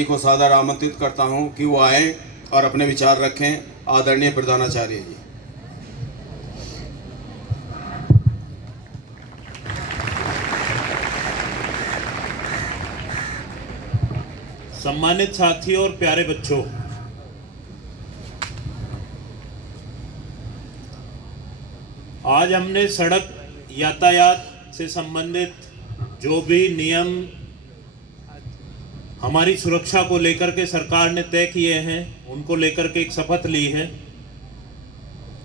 को सादर आमंत्रित करता हूं कि वो आए और अपने विचार रखें। आदरणीय प्रधानाचार्य जी। सम्मानित साथियों और प्यारे बच्चों, आज हमने सड़क यातायात से संबंधित जो भी नियम हमारी सुरक्षा को लेकर के सरकार ने तय किए हैं उनको लेकर के एक शपथ ली है।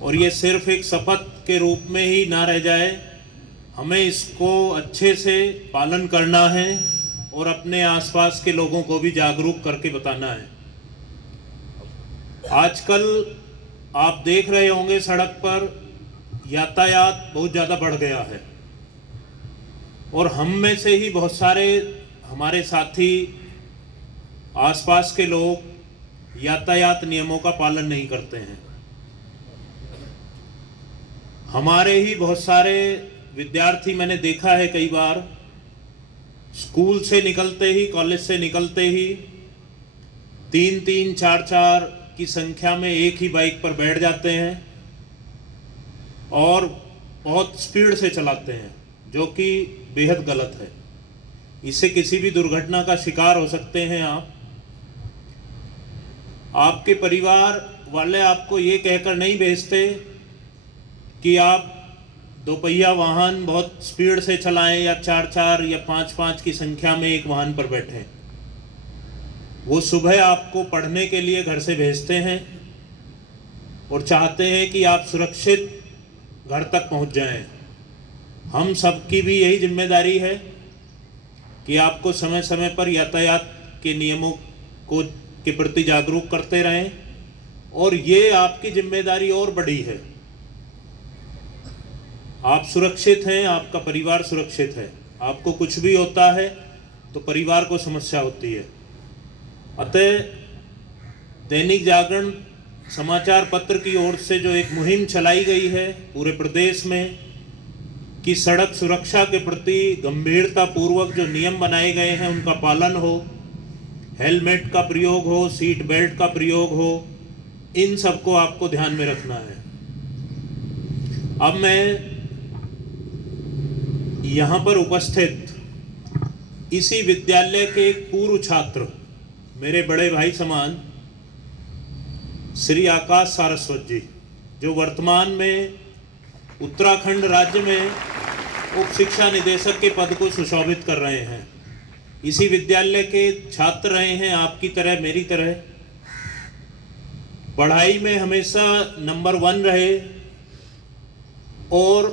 और ये सिर्फ एक शपथ के रूप में ही ना रह जाए, हमें इसको अच्छे से पालन करना है और अपने आसपास के लोगों को भी जागरूक करके बताना है। आजकल आप देख रहे होंगे सड़क पर यातायात बहुत ज़्यादा बढ़ गया है और हम में से ही बहुत सारे हमारे साथी, आसपास के लोग यातायात नियमों का पालन नहीं करते हैं। हमारे ही बहुत सारे विद्यार्थी मैंने देखा है, कई बार स्कूल से निकलते ही, कॉलेज से निकलते ही 3-3, 4-4 की संख्या में एक ही बाइक पर बैठ जाते हैं और बहुत स्पीड से चलाते हैं, जो कि बेहद गलत है। इससे किसी भी दुर्घटना का शिकार हो सकते हैं आप। आपके परिवार वाले आपको ये कहकर नहीं भेजते कि आप दोपहिया वाहन बहुत स्पीड से चलाएं या 4-4 या 5-5 की संख्या में एक वाहन पर बैठें। वो सुबह आपको पढ़ने के लिए घर से भेजते हैं और चाहते हैं कि आप सुरक्षित घर तक पहुंच जाएं। हम सबकी भी यही जिम्मेदारी है कि आपको समय समय पर यातायात के नियमों के प्रति जागरूक करते रहें। और ये आपकी जिम्मेदारी और बड़ी है। आप सुरक्षित हैं, आपका परिवार सुरक्षित है। आपको कुछ भी होता है तो परिवार को समस्या होती है। अतः दैनिक जागरण समाचार पत्र की ओर से जो एक मुहिम चलाई गई है पूरे प्रदेश में कि सड़क सुरक्षा के प्रति गंभीरता पूर्वक जो नियम बनाए गए हैं उनका पालन हो, हेलमेट का प्रयोग हो, सीट बेल्ट का प्रयोग हो, इन सबको आपको ध्यान में रखना है। अब मैं यहाँ पर उपस्थित इसी विद्यालय के एक पूर्व छात्र, मेरे बड़े भाई समान श्री आकाश सारस्वत जी, जो वर्तमान में उत्तराखंड राज्य में उप शिक्षा निदेशक के पद को सुशोभित कर रहे हैं, इसी विद्यालय के छात्र रहे हैं। आपकी तरह, मेरी तरह पढ़ाई में हमेशा नंबर 1 रहे और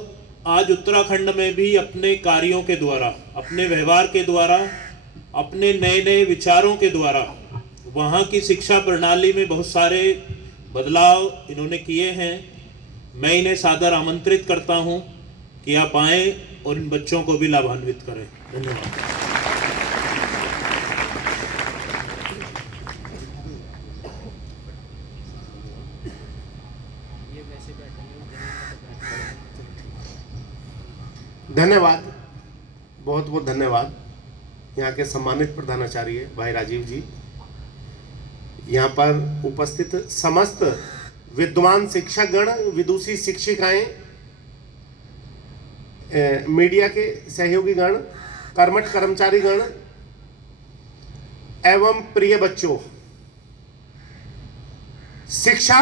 आज उत्तराखंड में भी अपने कार्यों के द्वारा, अपने व्यवहार के द्वारा, अपने नए नए विचारों के द्वारा वहाँ की शिक्षा प्रणाली में बहुत सारे बदलाव इन्होंने किए हैं। मैं इन्हें सादर आमंत्रित करता हूँ कि आप आएँ और इन बच्चों को भी लाभान्वित करें। धन्यवाद। धन्यवाद, बहुत बहुत धन्यवाद यहाँ के सम्मानित प्रधानाचार्य भाई राजीव जी, यहाँ पर उपस्थित समस्त विद्वान शिक्षकगण, विदुषी शिक्षिकाएं, मीडिया के सहयोगीगण, कर्मठ कर्मचारीगण एवं प्रिय बच्चों। शिक्षा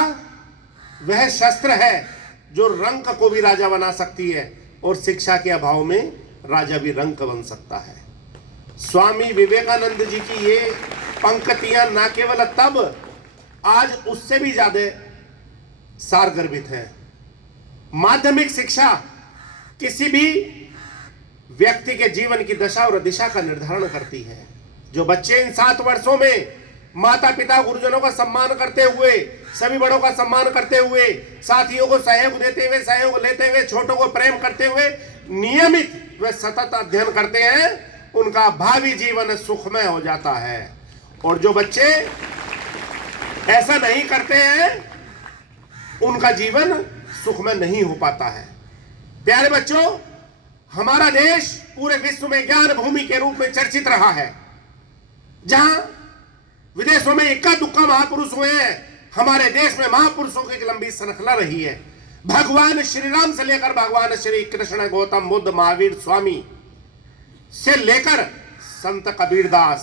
वह शस्त्र है जो रंक को भी राजा बना सकती है और शिक्षा के अभाव में राजा भी रंक बन सकता है। स्वामी विवेकानंद जी की ये पंक्तियां न केवल तब, आज उससे भी ज्यादा सारगर्भित है। माध्यमिक शिक्षा किसी भी व्यक्ति के जीवन की दशा और दिशा का निर्धारण करती है। जो बच्चे इन 7 वर्षों में माता पिता गुरुजनों का सम्मान करते हुए, सभी बड़ों का सम्मान करते हुए, साथियों को सहयोग देते हुए, सहयोग लेते हुए, छोटों को प्रेम करते हुए नियमित व सतत अध्ययन करते हैं, उनका भावी जीवन सुखमय हो जाता है। और जो बच्चे ऐसा नहीं करते हैं उनका जीवन सुखमय नहीं हो पाता है। प्यारे बच्चों, हमारा देश पूरे विश्व में ज्ञान भूमि के रूप में चर्चित रहा है, जहां देशों में इक्का दुक्का महापुरुष हुए हैं। हमारे देश में महापुरुषों की एक लंबी श्रृंखला रही है। भगवान श्री राम से लेकर भगवान श्री कृष्ण, गौतम बुद्ध, महावीर, स्वामी से लेकर संत कबीरदास,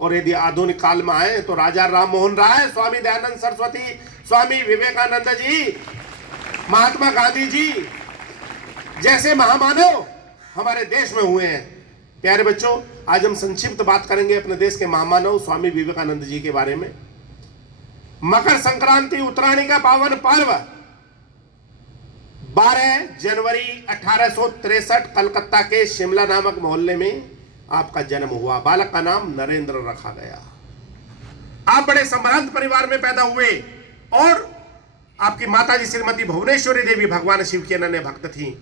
और यदि आधुनिक काल में आए तो राजा राम मोहन राय, स्वामी दयानंद सरस्वती, स्वामी विवेकानंद जी, महात्मा गांधी जी जैसे महामानव हमारे देश में हुए हैं। प्यारे बच्चों, आज हम संक्षिप्त बात करेंगे अपने देश के महामानव स्वामी विवेकानंद जी के बारे में। मकर संक्रांति उत्तरायणी का पावन पर्व 12 जनवरी 1863 कलकत्ता के शिमला नामक मोहल्ले में आपका जन्म हुआ। बालक का नाम नरेंद्र रखा गया। आप बड़े संभ्रांत परिवार में पैदा हुए और आपकी माताजी श्रीमती भुवनेश्वरी देवी भगवान शिव की अनन्य भक्त थी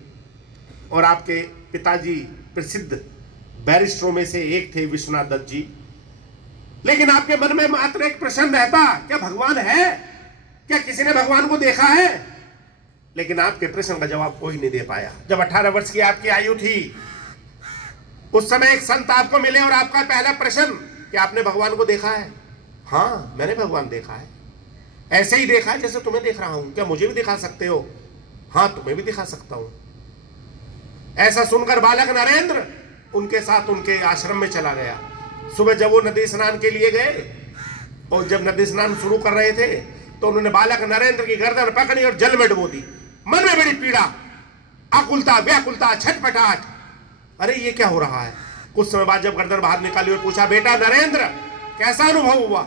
और आपके पिताजी प्रसिद्ध बैरिस्टरों में से एक थे विश्वनाथ दत्त जी। लेकिन आपके मन में मात्र एक प्रश्न रहता, क्या भगवान है? क्या किसी ने भगवान को देखा है? लेकिन आपके प्रश्न का जवाब कोई नहीं दे पाया। जब 18 वर्ष की आपकी आयु थी उस समय एक संत आपको मिले और आपका पहला प्रश्न, क्या आपने भगवान को देखा है? हाँ, मैंने भगवान देखा है। ऐसे ही देखा है जैसे तुम्हें देख रहा हूं। क्या मुझे भी दिखा सकते हो? हाँ, तुम्हें भी दिखा सकता हूं। ऐसा सुनकर बालक नरेंद्र उनके साथ उनके आश्रम में चला गया। सुबह जब वो नदी स्नान के लिए गए और जब नदी स्नान शुरू कर रहे थे तो उन्होंने बालक नरेंद्र की गर्दन पकड़ी और जल में डुबो दी। मन में बड़ी पीड़ा, आकुलता, व्याकुलता, छटपटाहट। अरे ये क्या हो रहा है? कुछ समय बाद जब गर्दन बाहर निकाली और पूछा, बेटा नरेंद्र, कैसा अनुभव हुआ?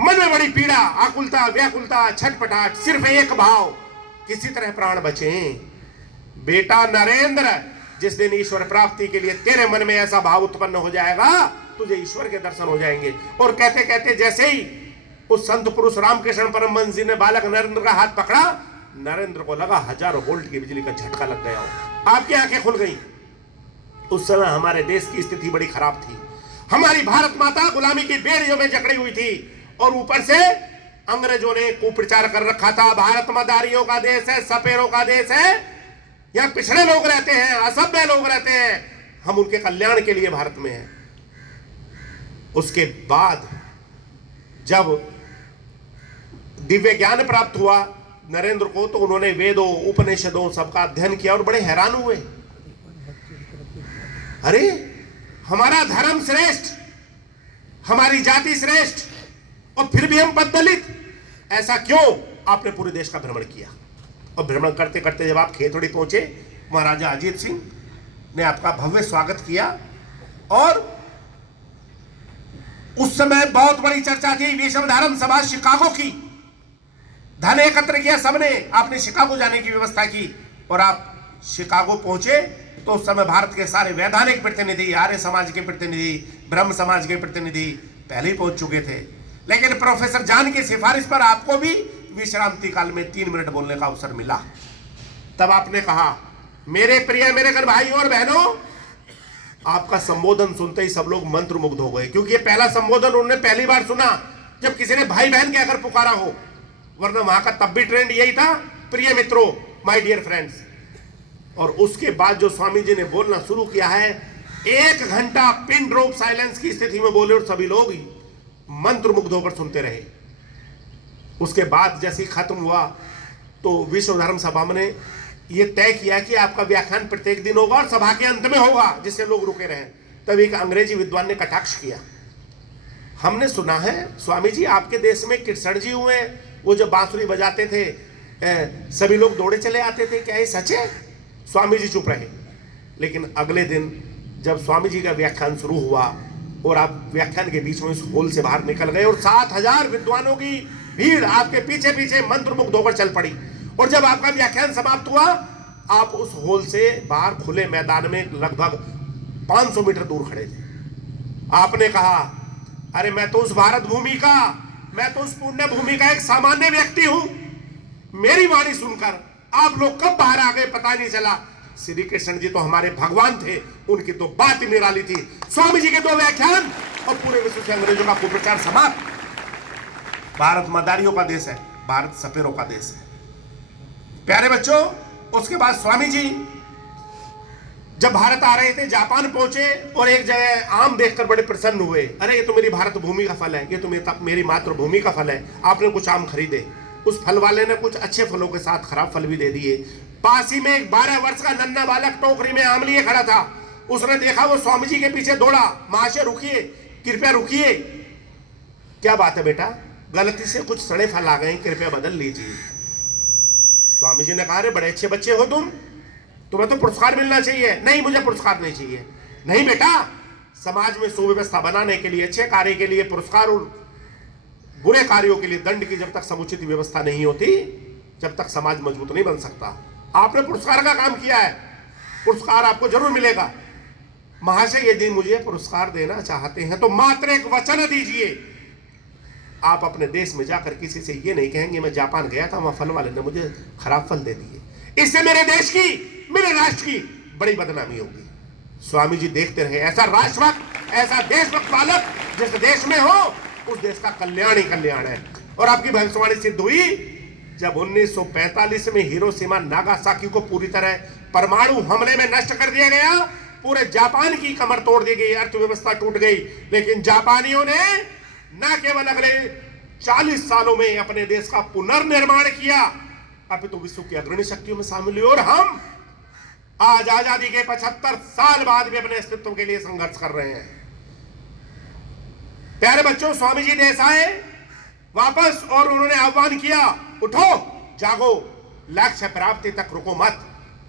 मन में बड़ी पीड़ा, आकुलता, व्याकुलता, छटपटाहट, सिर्फ एक भाव, किसी तरह प्राण बचे। बेटा नरेंद्र, जिस दिन ईश्वर प्राप्ति के लिए तेरे मन में ऐसा भाव उत्पन्न हो जाएगा, तुझे ईश्वर के दर्शन हो जाएंगे। और कहते कहते जैसे ही उस संत पुरुष रामकृष्ण परमहंस जी ने बालक नरेंद्र का हाथ पकड़ा, नरेंद्र को लगा हजारों वोल्ट की बिजली का झटका लग गया हो। आपकी आंखें खुल गई। उस समय हमारे देश की स्थिति बड़ी खराब थी। हमारी भारत माता गुलामी की बेड़ियों में जकड़ी हुई थी और ऊपर से अंग्रेजों ने कुप्रचार कर रखा था, भारत मदारियों का देश है, सपेरों का देश है, यहाँ पिछड़े लोग रहते हैं, असभ्य लोग रहते हैं, हम उनके कल्याण के लिए भारत में हैं। उसके बाद जब दिव्य ज्ञान प्राप्त हुआ नरेंद्र को तो उन्होंने वेदों, उपनिषदों सबका अध्ययन किया और बड़े हैरान हुए। अरे हमारा धर्म श्रेष्ठ, हमारी जाति श्रेष्ठ, और फिर भी हम बददलित, ऐसा क्यों? आपने पूरे देश का भ्रमण किया और भ्रमण करते करते जब आप खेतड़ी पहुंचे, महाराजा अजीत सिंह ने आपका भव्य स्वागत किया और उस समय बहुत बड़ी चर्चा थी विश्व धर्म सभा शिकागो की। धन एकत्र किया सबने, आपने शिकागो जाने की व्यवस्था की और आप शिकागो पहुंचे तो उस समय भारत के सारे वैधानिक प्रतिनिधि, आर्य समाज के प्रतिनिधि, ब्रह्म समाज के प्रतिनिधि पहले ही पहुंच चुके थे। लेकिन प्रोफेसर जान की सिफारिश पर आपको भी विश्रांति काल में 3 मिनट बोलने का अवसर मिला। तब आपने कहा, मेरे प्रिय मेरे भाइयों और बहनों, आपका संबोधन सुनते ही सब लोग मंत्रमुग्ध हो गए, क्योंकि ये पहला संबोधन उन्होंने पहली बार सुना जब किसी ने भाई बहन कहकर पुकारा हो, वरना वहां का तब भी ट्रेंड यही था, प्रिय मित्रों, माय डियर फ्रेंड्स। और उसके बाद जो स्वामी जी ने बोलना शुरू किया है, 1 घंटा पिन ड्रॉप साइलेंस की स्थिति में बोले और सभी लोग मंत्रमुग्ध होकर सुनते रहे। उसके बाद जैसे ही खत्म हुआ तो विश्व धर्म सभा ने यह तय किया कि आपका व्याख्यान प्रत्येक दिन होगा और सभा के अंत में होगा, जिससे लोग रुके रहें। तब एक अंग्रेजी विद्वान ने कटाक्ष किया, हमने सुना है स्वामी जी आपके देश में कृष्ण जी हुए, वो जब बांसुरी बजाते थे सभी लोग दौड़े चले आते थे, क्या ये सच है? स्वामी जी चुप रहे। लेकिन अगले दिन जब स्वामी जी का व्याख्यान शुरू हुआ और आप व्याख्यान के बीच में उस हॉल से बाहर निकल गए और 7000 विद्वानों की भीड़ आपके पीछे पीछे मंत्रमुग्ध होकर चल पड़ी। और जब आपका व्याख्यान समाप्त हुआ, आप उस हॉल से बाहर खुले मैदान में लगभग 500 मीटर दूर खड़े थे। आपने कहा, अरे मैं तो उस भारत भूमि का, मैं तो उस पुण्य भूमि का एक सामान्य व्यक्ति हूं, मेरी वाणी सुनकर आप लोग कब बाहर आ गए पता नहीं चला। श्री कृष्ण जी तो हमारे भगवान थे, उनकी तो बात ही निराली थी। स्वामी जी के 2 व्याख्यान और पूरे विश्व से अंग्रेजों का कुप्रचार समाप्त। भारत मदारियों का देश है, भारत सपेरों का देश है। प्यारे बच्चों, उसके बाद स्वामी जी जब भारत आ रहे थे जापान पहुंचे और एक जगह आम देखकर बड़े प्रसन्न हुए। अरे ये तो मेरी भारत भूमि का फल है, ये तो मेरी मातृभूमि का फल है। आपने कुछ आम खरीदे, उस फल वाले ने कुछ अच्छे फलों के साथ खराब फल भी दे दिए। पास ही में एक 12 वर्ष का नन्हा बालक टोकरी में आम लिए खड़ा था। उसने देखा, वो स्वामी जी के पीछे दौड़ा, महाशय रुकिए, कृपया रुकिए, क्या बात है बेटा, गलती से कुछ सड़े फल आ गए, कृपया बदल लीजिए। स्वामी जी ने कहा, अरे बड़े अच्छे बच्चे हो तुम्हें तो पुरस्कार मिलना चाहिए। नहीं, मुझे पुरस्कार नहीं चाहिए। नहीं बेटा, समाज में सुव्यवस्था बनाने के लिए, अच्छे कार्य के लिए पुरस्कार और बुरे कार्यों के लिए दंड की जब तक समुचित व्यवस्था नहीं होती, जब तक समाज मजबूत नहीं बन सकता। आपने पुरस्कार का काम किया है, पुरस्कार आपको जरूर मिलेगा। महाशय यदि मुझे पुरस्कार देना चाहते हैं तो मात्र एक वचन दीजिए। आप अपने देश में जाकर किसी से ये नहीं कहेंगे मैं जापान गया था, वहां फल वाले ने मुझे खराब फल दे दिए। इससे मेरे देश की, मेरे राष्ट्र की बड़ी बदनामी होगी। स्वामी जी देखते रहे, ऐसा राष्ट्रभक्त, ऐसा देशभक्त बालक जिस देश में हो, उस देश का कल्याण ही कल्याण है। और आपकी भविष्यवाणी सिद्ध हुई जब 1945 में हिरोशिमा नागासाकी को पूरी तरह परमाणु हमले में नष्ट कर दिया गया। पूरे जापान की कमर तोड़ दी गई, अर्थव्यवस्था टूट गई। लेकिन जापानियों ने न केवल अगले 40 सालों में अपने देश का पुनर्निर्माण किया, अब तो विश्व की अग्रणी शक्तियों में शामिल हुए। और हम आज आजादी के 75 साल बाद भी अपने अस्तित्व के लिए संघर्ष कर रहे हैं। प्यारे बच्चों, स्वामी जी देश आए वापस और उन्होंने आह्वान किया, उठो जागो, लक्ष्य प्राप्ति तक रुको मत।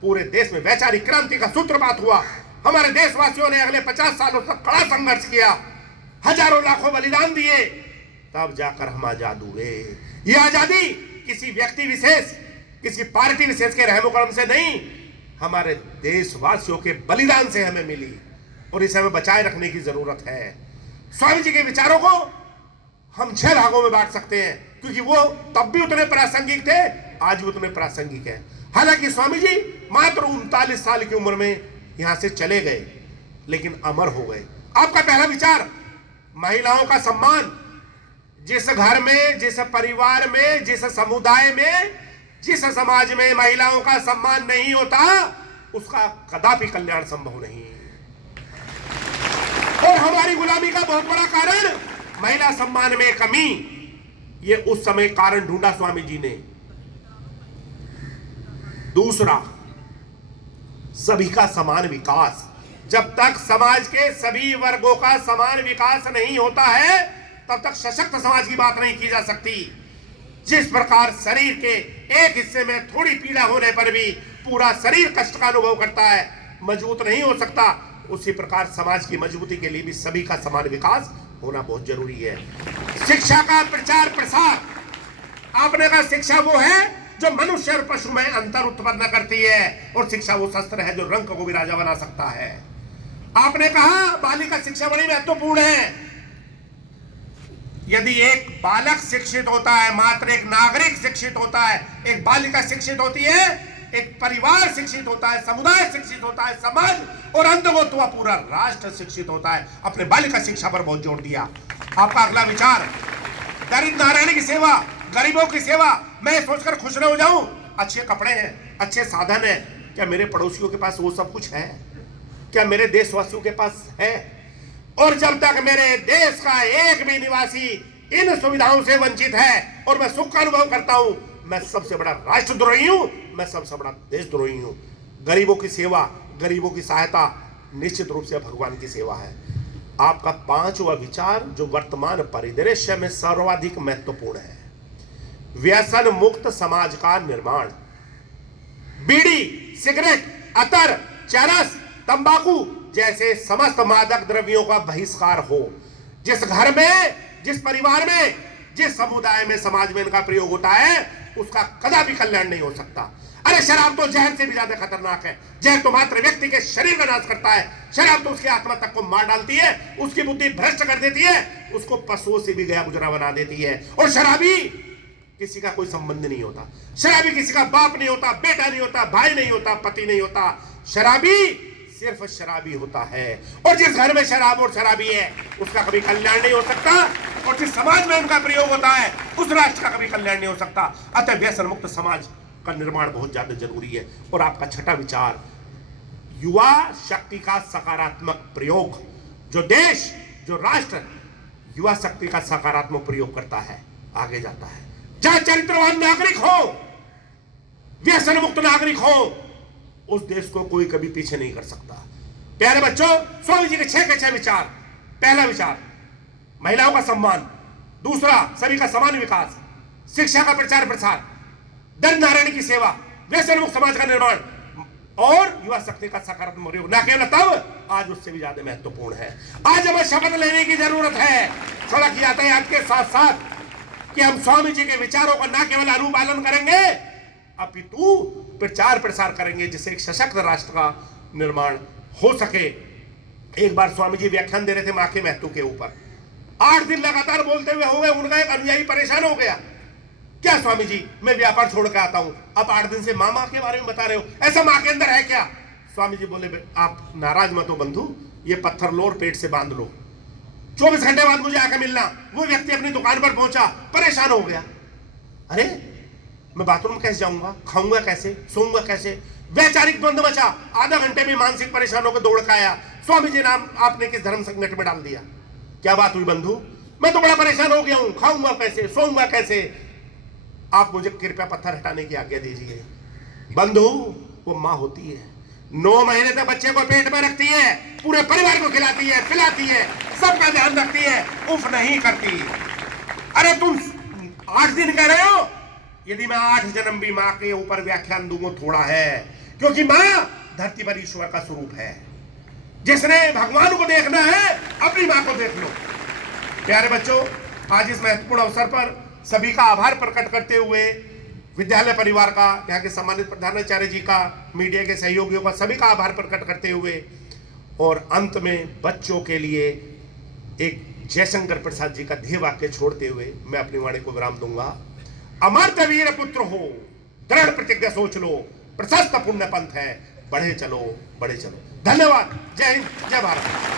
पूरे देश में वैचारिक क्रांति का सूत्रपात हुआ। हमारे देशवासियों ने अगले 50 सालों तक कड़ा संघर्ष किया, हजारों लाखों बलिदान दिए, तब जाकर हम आजाद हुए। ये आजादी किसी व्यक्ति विशेष, किसी पार्टी विशेष के रहमो करम से नहीं, हमारे देशवासियों के बलिदान से हमें मिली और इसे हमें बचाए रखने की जरूरत है। स्वामी जी के विचारों को हम 6 भागों में बांट सकते हैं, क्योंकि वो तब भी उतने प्रासंगिक थे, आज भी उतने प्रासंगिक है। हालांकि स्वामी जी मात्र 39 साल की उम्र में यहां से चले गए, लेकिन अमर हो गए। आपका पहला विचार, महिलाओं का सम्मान। जिस घर में, जिस परिवार में, जिस समुदाय में, जिस समाज में महिलाओं का सम्मान नहीं होता, उसका कदापि कल्याण संभव नहीं। और हमारी गुलामी का बहुत बड़ा कारण महिला सम्मान में कमी, ये उस समय कारण ढूंढा स्वामी जी ने। दूसरा, सभी का समान विकास। जब तक समाज के सभी वर्गों का समान विकास नहीं होता है, तब तक सशक्त समाज की बात नहीं की जा सकती। जिस प्रकार शरीर के एक हिस्से में थोड़ी पीड़ा होने पर भी पूरा शरीर कष्ट का अनुभव करता है, मजबूत नहीं हो सकता, उसी प्रकार समाज की मजबूती के लिए भी सभी का समान विकास होना बहुत जरूरी है। शिक्षा का प्रचार प्रसार। आपने कहा शिक्षा वो है जो मनुष्य और पशु में अंतर उत्पन्न करती है, और शिक्षा वो शस्त्र है जो रंक को भी राजा बना सकता है। आपने कहा बालिका शिक्षा बड़ी महत्वपूर्ण है। यदि एक बालक शिक्षित होता है, मात्र एक नागरिक शिक्षित होता है, एक बालिका शिक्षित होती है, एक परिवार शिक्षित होता है, समुदाय शिक्षित होता है, समाज और अंततः पूरा राष्ट्र शिक्षित होता है। अपने बालिका शिक्षा पर बहुत जोर दिया। आपका अगला विचार, गरीब नारायण की सेवा, गरीबों की सेवा। मैं सोचकर खुश न हो जाऊं, अच्छे कपड़े हैं, अच्छे साधन है, क्या मेरे पड़ोसियों के पास वो सब कुछ है? क्या मेरे देशवासियों के पास है? और जब तक मेरे देश का एक भी निवासी इन सुविधाओं से वंचित है और मैं सुख का अनुभव करता हूं, मैं सबसे बड़ा राष्ट्रद्रोही हूं, मैं सबसे बड़ा देशद्रोही हूं। गरीबों की सेवा, गरीबों की सहायता निश्चित रूप से भगवान की सेवा है। आपका 5वां विचार जो वर्तमान परिदृश्य में सर्वाधिक महत्वपूर्ण है, व्यसन मुक्त समाज का निर्माण। बीड़ी, सिगरेट, अतर, चरस, तंबाकू जैसे समस्त मादक द्रव्यों का बहिष्कार हो। जिस घर में, जिस परिवार में, जिस समुदाय में, समाज में इनका प्रयोग होता है, उसका कदापि कल्याण नहीं हो सकता। अरे शराब तो जहर से भी ज्यादा खतरनाक है। जहर तो मात्र व्यक्ति के शरीर का नाश करता है, शराब तो उसकी आत्मा तक को मार डालती है, उसकी बुद्धि भ्रष्ट कर देती है, उसको पशुओं से भी गया गुजरा बना देती है। और शराबी किसी का कोई संबंध नहीं होता, शराबी किसी का बाप नहीं होता, बेटा नहीं होता, भाई नहीं होता, पति नहीं होता। शराबी सिर्फ शराबी होता है। और जिस घर में शराब और शराबी है, उसका कभी कल्याण नहीं हो सकता। और जिस समाज में उनका प्रयोग होता है, उस राष्ट्र का कभी कल्याण नहीं हो सकता। अतः व्यसन मुक्त समाज का निर्माण बहुत ज्यादा जरूरी है। और आपका छठा विचार, युवा शक्ति का सकारात्मक प्रयोग, जो देश, जो राष्ट्र युवा शक्ति का सकारात्मक प्रयोग करता है, आगे जाता है। चाहे चरित्रवान नागरिक हो, व्यसन मुक्त नागरिक हो, उस देश को कोई कभी पीछे नहीं कर सकता। प्यारे बच्चों, स्वामी जी के 6 के 6 विचार। पहला विचार महिलाओं का सम्मान, दूसरा सभी का समान विकास, शिक्षा का प्रचार प्रसार, दरिद्र नारायण की सेवा, व्यसन मुक्त समाज का निर्माण और युवा शक्ति का सकारात्मक प्रयोग। न केवल तब, आज उससे भी ज्यादा महत्वपूर्ण है। आज हमें शपथ लेने की जरूरत है सड़क यातायात के साथ साथ कि हम स्वामी जी के विचारों का न केवल अनुपालन करेंगे अपितु प्रचार प्रसार करेंगे, जिससे एक सशक्त राष्ट्र का निर्माण हो सके। एक बार स्वामी जी व्याख्यान दे रहे थे मां के महत्व के ऊपर। 8 दिन लगातार बोलते हुए हो गए, उनका एक अनुयायी परेशान हो गया। क्या स्वामी जी, मैं व्यापार छोड़ के आता हूं, अब 8 दिन से मां के बारे में बता रहे हो, ऐसा मां के अंदर है क्या? स्वामी जी बोले, आप नाराज मत हो बंधु, ये पत्थर लो और पेट से बांध लो। 24 घंटे बाद मुझे आकर मिलना। वो व्यक्ति अपनी दुकान पर पहुंचा, परेशान हो गया। अरे मैं बाथरूम कैसे जाऊंगा, खाऊंगा कैसे, सोऊंगा कैसे? वैचारिक द्वंद्व मचा। आधा घंटे में मानसिक परेशान होकर दौड़ का आया। स्वामी जी नाम आपने किस धर्म संकट में डाल दिया? क्या बात हुई बंधु? मैं तो बड़ा परेशान हो गया हूं, खाऊंगा कैसे, सोऊंगा कैसे? आप मुझे कृपया पत्थर हटाने की आज्ञा दीजिए। बंधु, वो मां होती है, 9 महीने तक बच्चे को पेट में रखती है, पूरे परिवार को खिलाती है, पिलाती है, सबका ध्यान रखती है, उफ नहीं करती। अरे तुम 8 दिन कह रहे हो? यदि मैं 8 जन्म भी मां के ऊपर व्याख्यान दूंगा थोड़ा है, क्योंकि मां धरती पर ईश्वर का स्वरूप है। जिसने भगवान को देखना है, अपनी मां को देख लो। प्यारे बच्चों, आज इस महत्वपूर्ण अवसर पर सभी का आभार प्रकट करते हुए, विद्यालय परिवार का, यहाँ के सम्मानित प्रधानाचार्य जी का, मीडिया के सहयोगियों का, सभी का आभार प्रकट करते हुए, और अंत में बच्चों के लिए एक जयशंकर प्रसाद जी का ध्येय वाक्य छोड़ते हुए मैं अपनी वाणी को विराम दूंगा। अमर्त्य वीर पुत्र हो, दृढ़ प्रतिज्ञा सोच लो, प्रशस्त पुण्य पंथ है, बढ़े चलो, बढ़े चलो। धन्यवाद। जय हिंद, जय भारत।